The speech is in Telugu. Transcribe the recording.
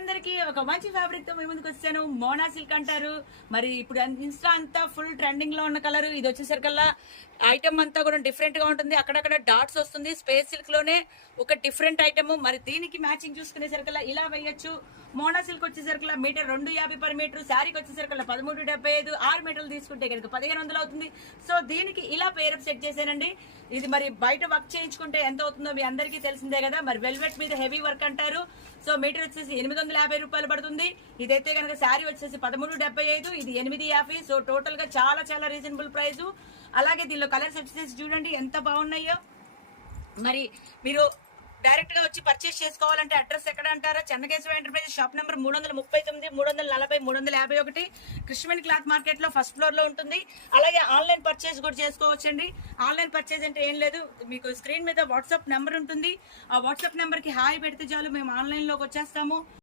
అందరికి ఒక మంచి ఫ్యాబ్రిక్ తో మీ ముందుకు వచ్చాను. మోనా సిల్క్ అంటారు. మరి ఇప్పుడు ఇన్స్టా అంతా ఫుల్ ట్రెండింగ్ లో ఉన్న కలర్ ఇది. వచ్చేసరికల్లా ఐటమ్ అంతా కూడా డిఫరెంట్ గా ఉంటుంది. అక్కడక్కడ డాట్స్ వస్తుంది. స్పేస్ సిల్క్ లోనే ఒక డిఫరెంట్ ఐటమ్. మరి దీనికి మ్యాచింగ్ చూసుకునేసరికల్లా ఇలా వేయచ్చు. మోనా సిల్క్ వచ్చేసరికల్లా మీటర్ 250 పర్ మీటర్. శారీకి వచ్చేసరికల్లా 1375. 6 మీటర్లు తీసుకుంటే కనుక 1500 అవుతుంది. సో దీనికి ఇలా పేరప్ సెట్ చేశానండి. ఇది మరి బయట వర్క్ చేయించుకుంటే ఎంత అవుతుందో మీ అందరికీ తెలిసిందే కదా. మరి వెల్వెట్ మీద హెవీ వర్క్ అంటారు. సో మీటర్ వచ్చేసి 850 రూపాయలు పడుతుంది. ఇదైతే కనుక శారీ వచ్చేసి 1375, ఇది 850. సో టోటల్ గా చాలా చాలా రీజనబుల్ ప్రైస్. అలాగే దీనిలో కలర్స్ వచ్చేసి చూడండి ఎంత బాగున్నాయో. మరి మీరు డైరెక్ట్ గా వచ్చి పర్చేస్ చేసుకోవాలంటే అడ్రస్ ఎక్కడ అంటారా? Chennakesava enterprises, shop number 339, 340, 351 Krishnaveni cloth market లో ఫస్ట్ ఫ్లోర్ లో ఉంటుంది. అలాగే ఆన్లైన్ పర్చేస్ కూడా చేసుకోవచ్చండి. ఆన్లైన్ పర్చేస్ అంటే ఏం లేదు, మీకు స్క్రీన్ మీద వాట్సాప్ నెంబర్ ఉంటుంది. ఆ వాట్సాప్ నెంబర్ కి హాయ్ పెడితే చాలు, మేము ఆన్లైన్ లోకి వచ్చేస్తాము.